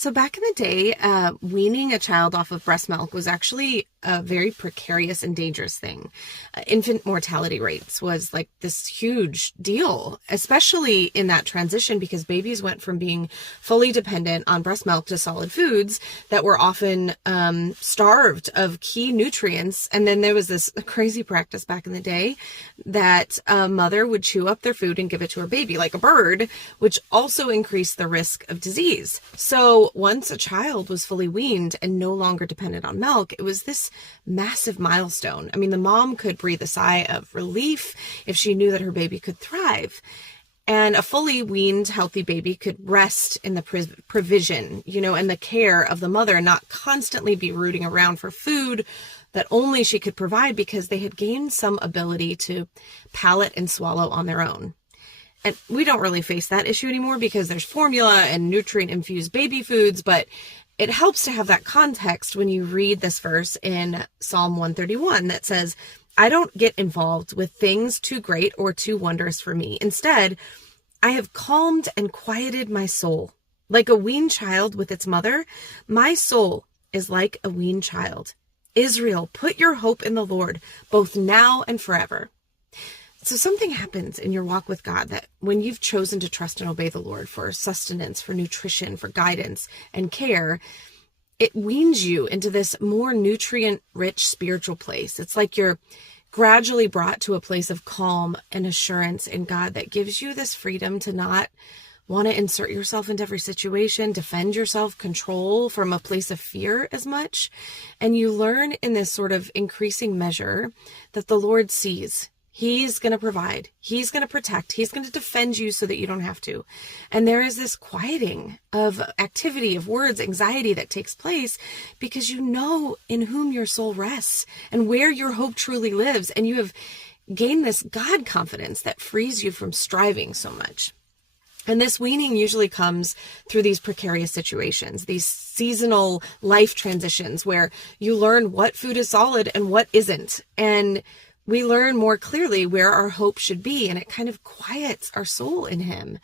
So back in the day, weaning a child off of breast milk was actually a very precarious and dangerous thing. Infant mortality rates was like this huge deal, especially in that transition because babies went from being fully dependent on breast milk to solid foods that were often starved of key nutrients. And then there was this crazy practice back in the day that a mother would chew up their food and give it to her baby like a bird, which also increased the risk of disease. So once a child was fully weaned and no longer dependent on milk, it was this massive milestone. I mean, the mom could breathe a sigh of relief if she knew that her baby could thrive. And a fully weaned, healthy baby could rest in the provision, and the care of the mother and not constantly be rooting around for food that only she could provide because they had gained some ability to palate and swallow on their own. And we don't really face that issue anymore because there's formula and nutrient-infused baby foods, but it helps to have that context when you read this verse in Psalm 131 that says, I don't get involved with things too great or too wondrous for me. Instead, I have calmed and quieted my soul. Like a weaned child with its mother, my soul is like a weaned child. Israel, put your hope in the Lord, both now and forever. So something happens in your walk with God that when you've chosen to trust and obey the Lord for sustenance, for nutrition, for guidance and care, it weans you into this more nutrient-rich spiritual place. It's like you're gradually brought to a place of calm and assurance in God that gives you this freedom to not want to insert yourself into every situation, defend yourself, control from a place of fear as much. And you learn in this sort of increasing measure that the Lord sees. He's going to provide. He's going to protect. He's going to defend you so that you don't have to. And there is this quieting of activity, of words, anxiety that takes place because you know in whom your soul rests and where your hope truly lives. And you have gained this God confidence that frees you from striving so much. And this weaning usually comes through these precarious situations, these seasonal life transitions where you learn what food is solid and what isn't. And we learn more clearly where our hope should be, and it kind of quiets our soul in him.